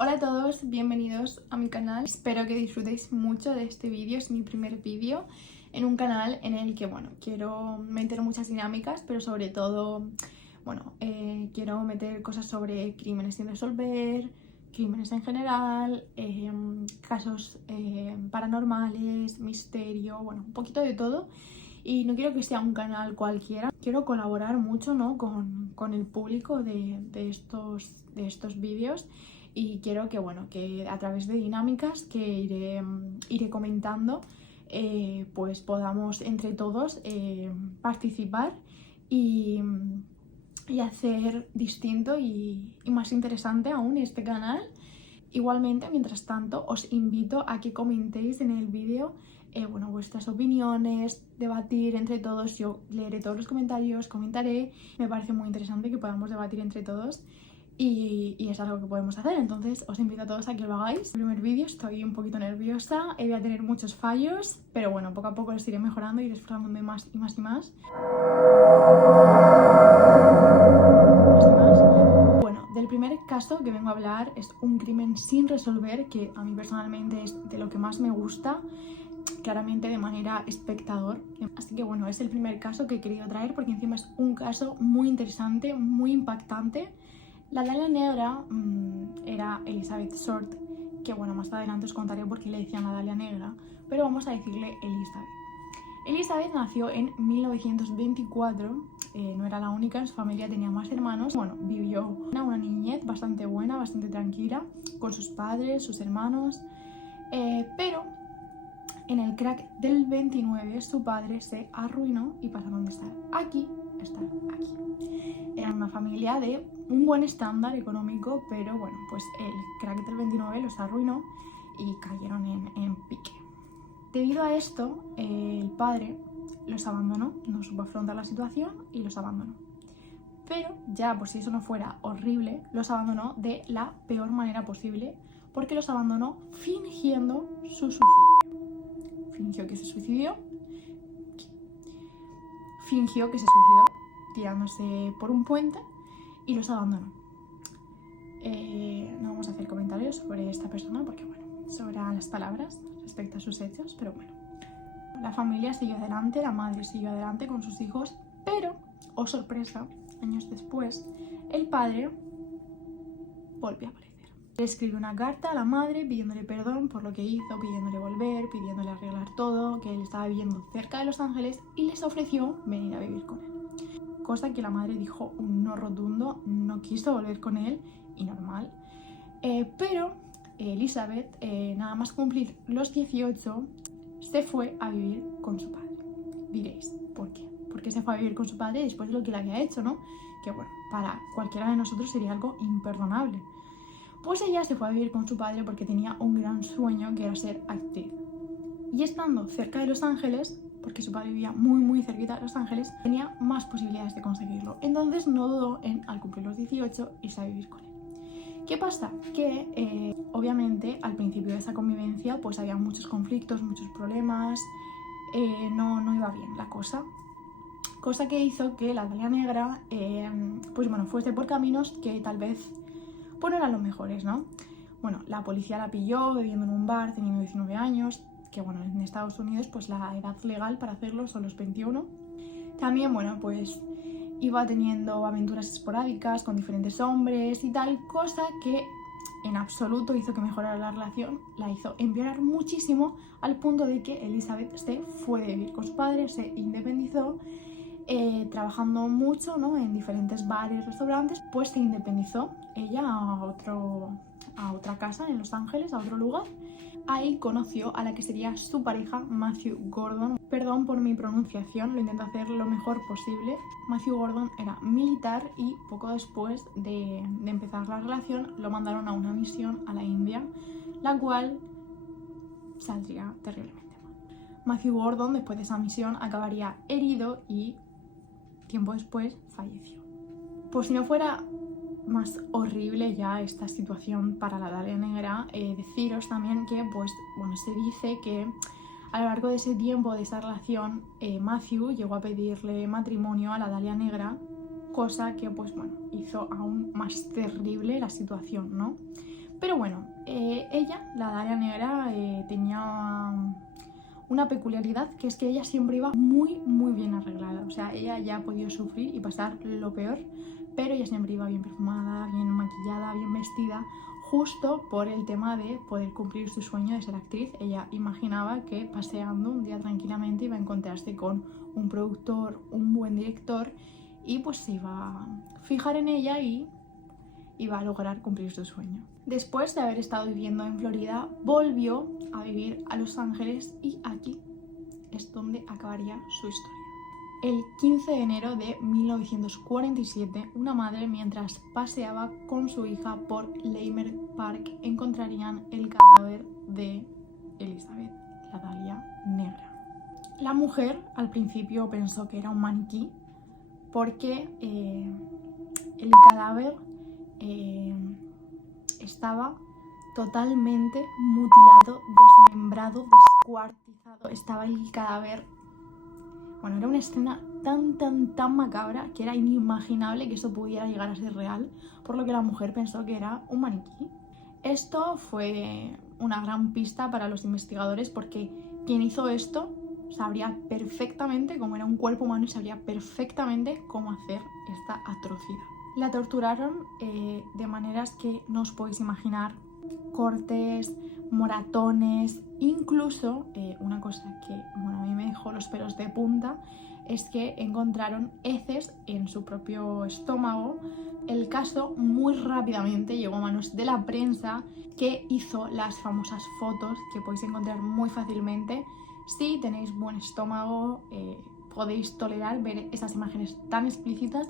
Hola a todos, bienvenidos a mi canal. Espero que disfrutéis mucho de este vídeo. Es mi primer vídeo en un canal en el que, bueno, quiero meter muchas dinámicas, pero sobre todo, bueno, quiero meter cosas sobre crímenes sin resolver, crímenes en general, casos paranormales, misterio, bueno, un poquito de todo. Y no quiero que sea un canal cualquiera, quiero colaborar mucho, ¿no?, con el público de estos vídeos. Y quiero que, bueno, que a través de dinámicas que iré comentando, pues podamos entre todos participar y, y hacer distinto y más interesante aún este canal. Igualmente, mientras tanto, os invito a que comentéis en el vídeo bueno, vuestras opiniones, debatir entre todos. Yo leeré todos los comentarios, comentaré. Me parece muy interesante que podamos debatir entre todos y es algo que podemos hacer, entonces os invito a todos a que lo hagáis. El primer vídeo estoy un poquito nerviosa, voy a tener muchos fallos, pero bueno, poco a poco los iré mejorando y iré esforzándome más y más y más. Bueno, del primer caso que vengo a hablar es un crimen sin resolver que a mí personalmente es de lo que más me gusta, claramente de manera espectador. Así que bueno, es el primer caso que he querido traer porque encima es un caso muy interesante, muy impactante. La Dalia Negra era Elizabeth Short, que bueno, más adelante os contaré por qué le decían la Dalia Negra, pero vamos a decirle Elizabeth. Elizabeth nació en 1924, no era la única, en su familia tenía más hermanos. Bueno, vivió una niñez bastante buena, bastante tranquila, con sus padres, sus hermanos, pero en el crack del 29 su padre se arruinó y pasaron de estar aquí a estar aquí. Eran una familia de un buen estándar económico, pero bueno, pues el crack del 29 los arruinó y cayeron en pique. Debido a esto, el padre los abandonó, no supo afrontar la situación y los abandonó. Pero ya por si eso no fuera horrible, los abandonó de la peor manera posible, porque los abandonó fingiendo su suicidio. Fingió que se suicidó tirándose por un puente y los abandonó. No vamos a hacer comentarios sobre esta persona porque, bueno, sobran las palabras respecto a sus hechos, pero bueno. La familia siguió adelante, la madre siguió adelante con sus hijos, pero, oh sorpresa, años después, el padre volvió a aparecer. Le escribió una carta a la madre pidiéndole perdón por lo que hizo, pidiéndole volver, pidiéndole arreglar todo, que él estaba viviendo cerca de Los Ángeles y les ofreció venir a vivir con él. Cosa que la madre dijo un no rotundo, no quiso volver con él, y normal. Pero Elizabeth, nada más cumplir los 18, se fue a vivir con su padre. Diréis, ¿por qué? ¿Por qué se fue a vivir con su padre después de lo que le había hecho, no? Que bueno, para cualquiera de nosotros sería algo imperdonable. Pues ella se fue a vivir con su padre porque tenía un gran sueño, que era ser actriz. Y estando cerca de Los Ángeles, porque su padre vivía muy cerquita de Los Ángeles, tenía más posibilidades de conseguirlo. Entonces no dudó en, al cumplir los 18, irse a vivir con él. ¿Qué pasa? Que obviamente al principio de esa convivencia pues había muchos conflictos, muchos problemas, no iba bien la cosa. Cosa que hizo que la Dalia Negra pues bueno, fuese por caminos que tal vez pues no eran los mejores, ¿no? Bueno, la policía la pilló bebiendo en un bar, teniendo 19 años, que bueno, en Estados Unidos pues la edad legal para hacerlo son los 21. También, bueno, pues iba teniendo aventuras esporádicas con diferentes hombres y tal, cosa que en absoluto hizo que mejorara la relación, la hizo empeorar muchísimo, al punto de que Elizabeth se fue de vivir con su padre, se independizó, trabajando mucho, ¿no?, en diferentes bares, restaurantes, pues se independizó ella a otra casa en Los Ángeles, a otro lugar. Ahí conoció a la que sería su pareja, Matthew Gordon. Perdón por mi pronunciación, lo intento hacer lo mejor posible. Matthew Gordon era militar y poco después de empezar la relación lo mandaron a una misión a la India, la cual saldría terriblemente mal. Matthew Gordon, después de esa misión, acabaría herido y tiempo después falleció. Por si no fuera más horrible ya esta situación para la Dalia Negra, deciros también que pues bueno, se dice que a lo largo de ese tiempo de esa relación, Matthew llegó a pedirle matrimonio a la Dalia Negra, cosa que pues bueno, hizo aún más terrible la situación, ¿no? Pero bueno, ella, la Dalia Negra, tenía una peculiaridad, que es que ella siempre iba muy bien arreglada. O sea, ella ya ha podido sufrir y pasar lo peor, pero ella siempre iba bien perfumada, bien maquillada, bien vestida, justo por el tema de poder cumplir su sueño de ser actriz. Ella imaginaba que paseando un día tranquilamente iba a encontrarse con un productor, un buen director, y pues se iba a fijar en ella y iba a lograr cumplir su sueño. Después de haber estado viviendo en Florida, volvió a vivir a Los Ángeles y aquí es donde acabaría su historia. El 15 de enero de 1947, una madre, mientras paseaba con su hija por Leimert Park, encontrarían el cadáver de Elizabeth, la Dalia Negra. La mujer al principio pensó que era un maniquí porque el cadáver estaba totalmente mutilado, desmembrado, descuartizado. Estaba el cadáver... Bueno, era una escena tan macabra que era inimaginable que eso pudiera llegar a ser real, por lo que la mujer pensó que era un maniquí. Esto fue una gran pista para los investigadores, porque quien hizo esto sabría perfectamente cómo era un cuerpo humano y sabría perfectamente cómo hacer esta atrocidad. La torturaron de maneras que no os podéis imaginar: cortes, moratones, incluso una cosa que a mí me dejó los pelos de punta es que encontraron heces en su propio estómago. El caso muy rápidamente llegó a manos de la prensa, que hizo las famosas fotos que podéis encontrar muy fácilmente. Si tenéis buen estómago, podéis tolerar ver esas imágenes tan explícitas.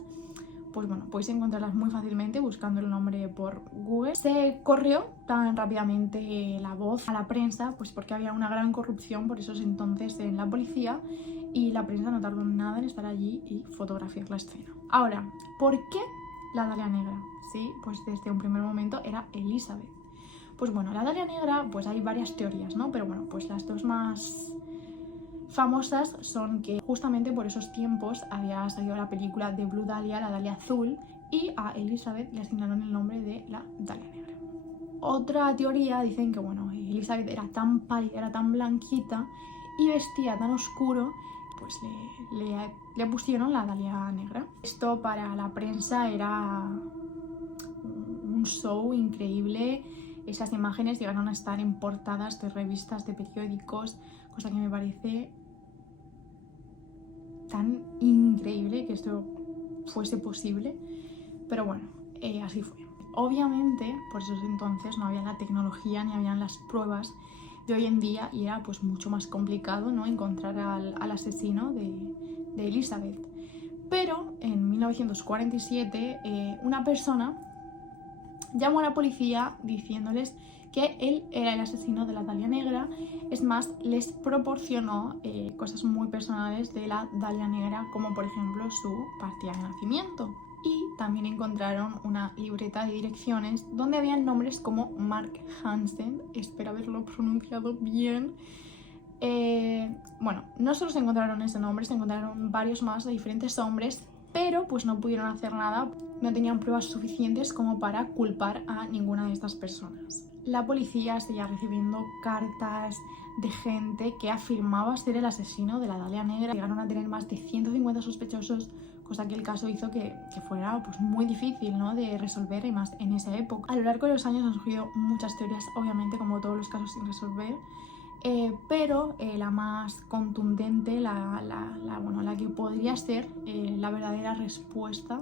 Pues bueno, podéis encontrarlas muy fácilmente buscando el nombre por Google. Se corrió tan rápidamente la voz a la prensa, pues porque había una gran corrupción por esos entonces en la policía, y la prensa no tardó nada en estar allí y fotografiar la escena. Ahora, ¿por qué la Dalia Negra? Sí, pues desde un primer momento era Elizabeth. Pues bueno, la Dalia Negra, pues hay varias teorías, ¿no? Pero bueno, pues las dos más famosas son que justamente por esos tiempos había salido la película de Blue Dahlia, la Dalia azul, y a Elizabeth le asignaron el nombre de la Dalia Negra. Otra teoría dicen que bueno, Elizabeth era tan pálida, era tan blanquita y vestía tan oscuro, pues le pusieron la Dalia Negra. Esto para la prensa era un show increíble. Esas imágenes llegaron a estar en portadas de revistas, de periódicos, cosa que me parece tan increíble que esto fuese posible. Pero bueno, así fue. Obviamente, por esos entonces no había la tecnología ni habían las pruebas de hoy en día, y era pues mucho más complicado, ¿no?, encontrar al asesino de Elizabeth. Pero en 1947 una persona llamó a la policía diciéndoles que él era el asesino de la Dalia Negra. Es más, les proporcionó cosas muy personales de la Dalia Negra, como por ejemplo su partida de nacimiento. Y también encontraron una libreta de direcciones donde habían nombres como Mark Hansen, espero haberlo pronunciado bien. Bueno, no solo se encontraron ese nombre, se encontraron varios más de diferentes hombres, pero pues no pudieron hacer nada, no tenían pruebas suficientes como para culpar a ninguna de estas personas. La policía seguía recibiendo cartas de gente que afirmaba ser el asesino de la Dalia Negra. Llegaron a tener más de 150 sospechosos, cosa que el caso hizo que fuera pues muy difícil, ¿no?, de resolver, y más en esa época. A lo largo de los años han surgido muchas teorías, obviamente, como todos los casos sin resolver, pero la más contundente, la que podría ser la verdadera respuesta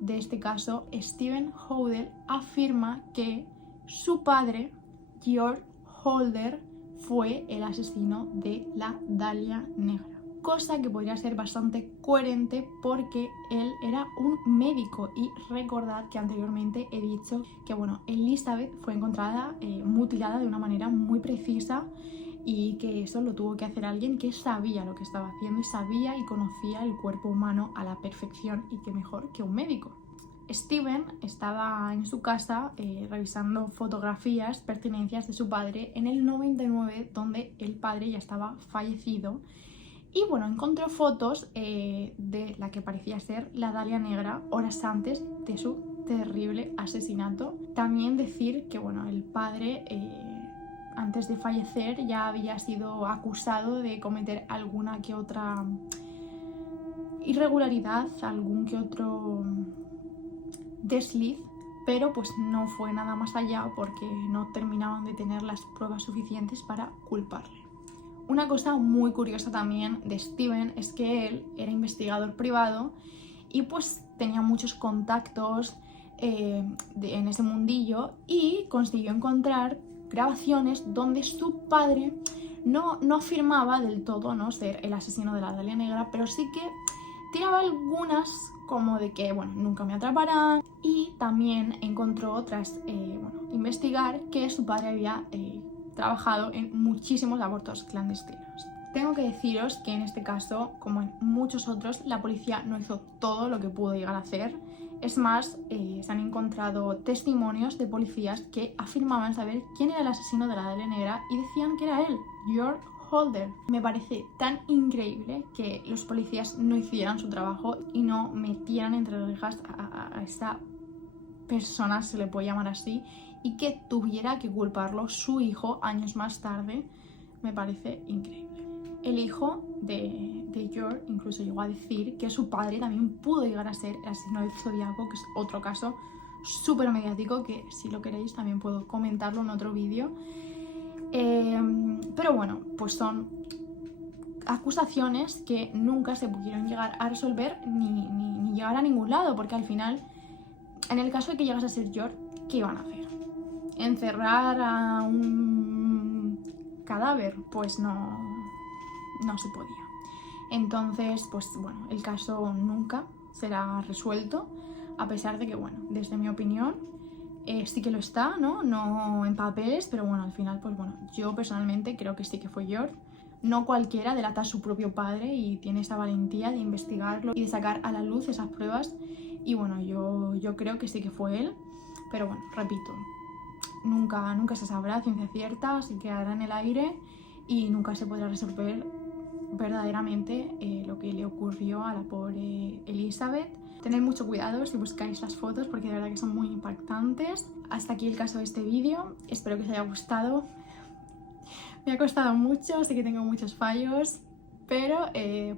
de este caso, Stephen Hodel afirma que su padre, George Holder, fue el asesino de la Dalia Negra. Cosa que podría ser bastante coherente porque él era un médico, y recordad que anteriormente he dicho que bueno, Elizabeth fue encontrada mutilada de una manera muy precisa, y que eso lo tuvo que hacer alguien que sabía lo que estaba haciendo y sabía y conocía el cuerpo humano a la perfección, y que mejor que un médico. Steven estaba en su casa revisando fotografías, pertenencias de su padre en el 99, donde el padre ya estaba fallecido. Y bueno, encontró fotos de la que parecía ser la Dalia Negra horas antes de su terrible asesinato. También decir que, bueno, el padre antes de fallecer ya había sido acusado de cometer alguna que otra irregularidad, algún que otro desliz, pero pues no fue nada más allá porque no terminaban de tener las pruebas suficientes para culparle. Una cosa muy curiosa también de Steven es que él era investigador privado y pues tenía muchos contactos en ese mundillo y consiguió encontrar grabaciones donde su padre no afirmaba del todo, ¿no?, ser el asesino de la Dalia Negra, pero sí que tiraba algunas como de que, bueno, nunca me atraparán, y también encontró tras investigar que su padre había trabajado en muchísimos abortos clandestinos. Tengo que deciros que en este caso, como en muchos otros, la policía no hizo todo lo que pudo llegar a hacer. Es más, se han encontrado testimonios de policías que afirmaban saber quién era el asesino de la Dalia Negra y decían que era él, George Holder. Me parece tan increíble que los policías no hicieran su trabajo y no metieran entre las orejas a esa persona, se le puede llamar así, y que tuviera que culparlo su hijo años más tarde. Me parece increíble. El hijo de George incluso llegó a decir que su padre también pudo llegar a ser el asesino del Zodíaco, que es otro caso súper mediático que, si lo queréis, también puedo comentarlo en otro vídeo. Pero bueno, pues son acusaciones que nunca se pudieron llegar a resolver ni llegar a ningún lado, porque al final, en el caso de que llegase a ser George, ¿qué iban a hacer? ¿Encerrar a un cadáver? Pues no se podía. Entonces, pues bueno, el caso nunca será resuelto, a pesar de que, bueno, desde mi opinión, sí que lo está, no en papeles, pero bueno, al final, pues bueno, yo personalmente creo que sí que fue George. No cualquiera delata a su propio padre y tiene esa valentía de investigarlo y de sacar a la luz esas pruebas, y bueno, yo creo que sí que fue él, pero bueno, repito, nunca se sabrá ciencia cierta, así quedará en el aire y nunca se podrá resolver verdaderamente lo que le ocurrió a la pobre Elizabeth. Tened mucho cuidado si buscáis las fotos, porque de verdad que son muy impactantes. Hasta aquí el caso de este vídeo, espero que os haya gustado. Me ha costado mucho, sé que tengo muchos fallos, pero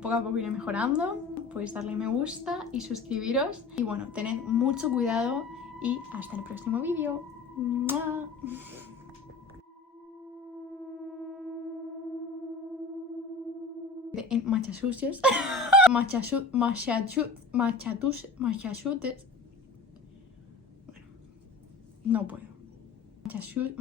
poco a poco iré mejorando. Podéis darle me gusta y suscribiros. Y bueno, tened mucho cuidado y hasta el próximo vídeo. ¡Mua! En Massachusetts, Massachusetts, bueno, no puedo. Massachusetts.